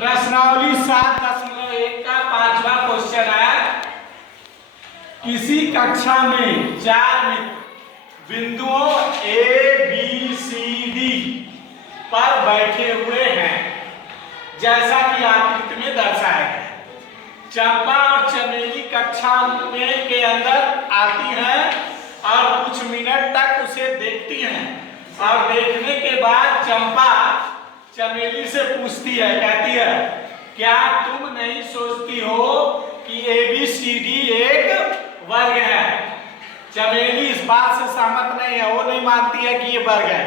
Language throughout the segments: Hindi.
प्रश्नावली 7.1 का 5वां क्वेश्चन है। किसी कक्षा में 4 मित्र बिंदुओं A, B, C, D पर बैठे हुए हैं, जैसा कि आकृति में दर्शाया गया। चंपा और चमेली कक्षा में के अंदर आती हैं और कुछ मिनट तक उसे देखती हैं और देखने के बाद चंपा चमेली से पूछती है, कहती है, क्या तुम नहीं सोचती हो कि ABCD एक वर्ग है? चमेली इस बात से सहमत नहीं है, वो नहीं मानती है कि ये वर्ग है।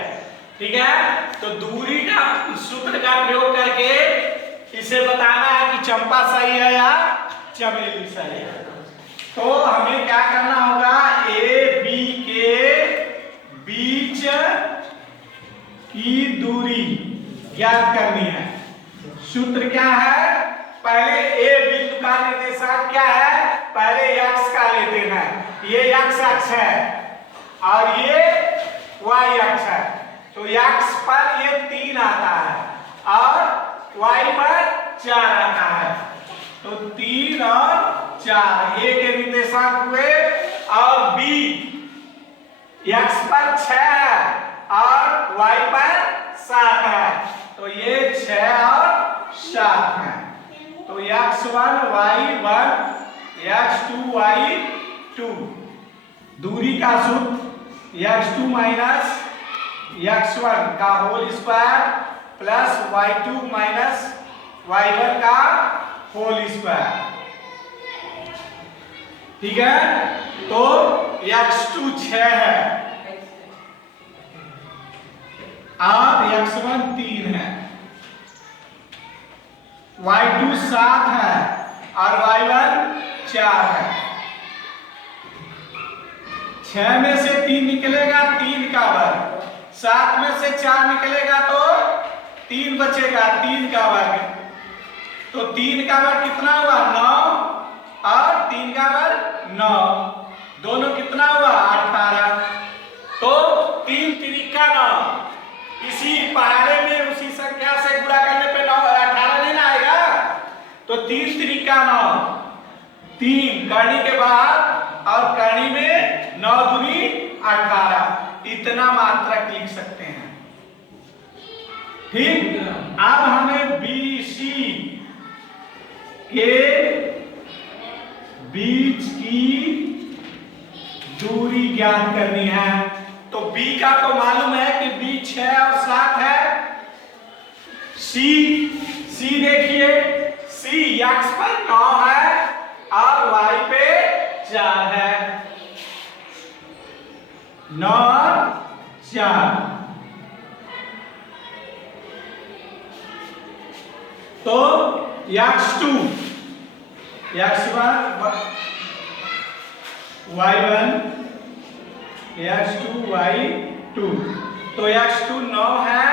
ठीक है, तो दूरी का सूत्र का प्रयोग करके इसे बताना है कि चंपा सही है या चमेली सही है। तो हमें क्या करना होगा, A, B के बीच की दूरी ज्ञात करनी है। सूत्र क्या है? पहले A बिंदु का निर्देशांक क्या है? पहले x का लेते हैं, ये x अक्ष है और ये y अक्ष है। तो x पर ये 3 आता है और y पर 4 आता है। तो 3 और 4 A के निर्देशांक हुए और B x पर 6 है और y पर 7 है। तो ये 6 और 7 है। तो x1 y1 x2 y2 दूरी का सूत्र x2 माइनस x1 का whole square plus y2 minus y1 का होल स्क्वायर। ठीक है, तो x2 6 है और x1 3 है, y2 7 है और y1 4 है। 6 में से 3 निकलेगा 3 का वर्ग, 7 में से 4 निकलेगा तो 3 बचेगा 3 का वर्ग। तो 3 का वर्ग कितना हुआ? 9 और 3 का वर्ग 9, दोनों कितना हुआ? 18। तो 3 त्रिका 9, इसी पहाड़े में उसी संख्या से गुणा करने पे 18 नहीं ना आएगा। तो 3 त्रिका 9, 3 करनी के बाद और करनी में 9 दूनी 18, इतना मात्रक लिख सकते हैं। ठीक, अब हमें BC के बीच की दूरी ज्ञात करनी है। तो B का तो मालूम है कि B 6 और 7 है। C देखिए, C x पर 9 है और y पे 4 है, 9 और 4। तो x2 x1 y1 x2 y2, तो x2 9 है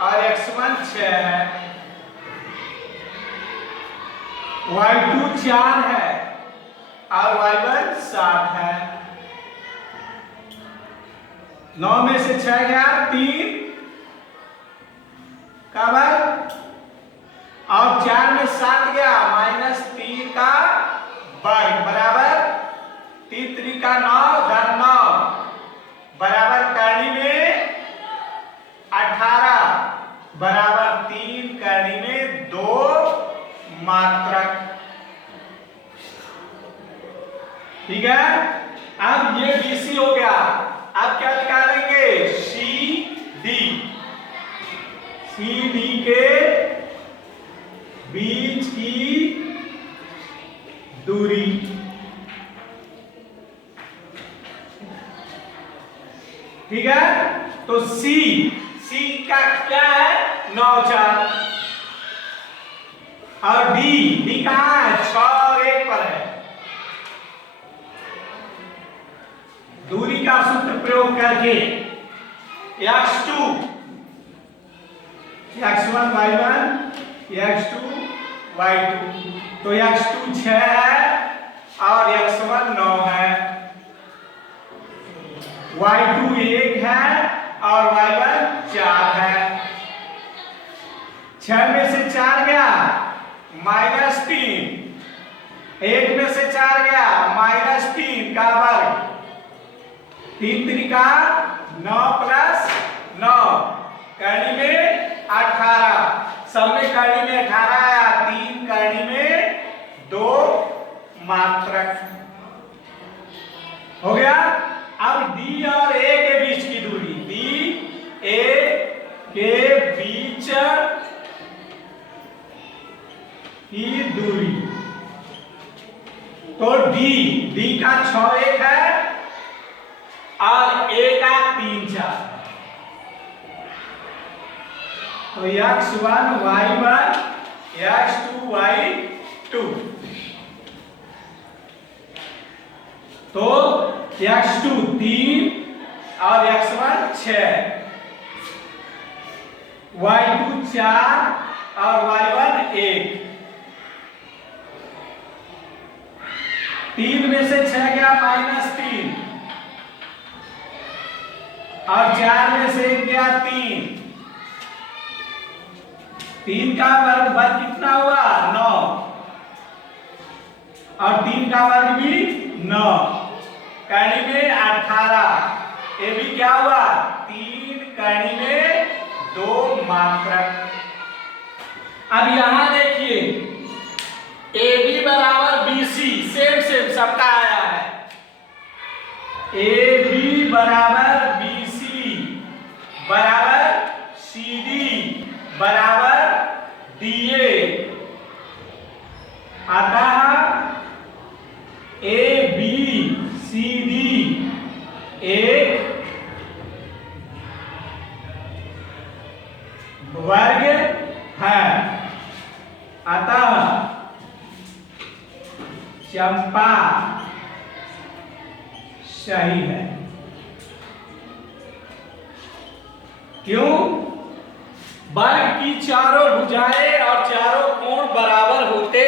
और x1 6 है, y2 4 है और y1 7 है। 9 में से 6 गया 3 का वर्ग और 4 में 7 गया -3 का वर्ग बराबर 3 त्रिका 9 धन 9 बराबर करनी में 18 बराबर 3 करनी में 2 मात्रक। ठीक है, अब ये BC हो गया। अब क्या निकालेंगे? CD के बीच की दूरी। ठीक है, तो C का क्या है? 9 4 और D कहां है? 6 और 1 पर है। दूरी का सूत्र प्रयोग करके x2 x1 y1 x2 y2, तो x2 6 है और x1 9 है, y2 1 है और y1 4 है। 6 में से 4 गया -3, 1 में से 4 गया -3 का वर्ग, 3 त्रिका 9 + 9, करनी में 18, सब में करनी में 18 आया, 3 करनी में 2 मात्रक हो गया। अब D और A के बीच की दूरी, D A के बीच की दूरी, तो D का 6 1 है और A का 3 4, तो x1 y1 x2 y2, तो x2 3 और x1 6, y2 4 और y1 1, 3 में से 6 गया -3 और 4 में से 1 गया 3, 3 का वर्ग कितना हुआ 9 और 3 का वर्ग भी 9, करनी में 18, ये भी क्या हुआ 3, करनी में 2 मात्रक। अब यहां देखिए AB बराबर BC, सेम सबका आया है, AB बराबर BC बराबर CD बराबर DA, अतः ABCD एक वर्ग है, अतः चंपा सही है। क्यों? वर्ग की चारों भुजाएं और चारों कोण बराबर होते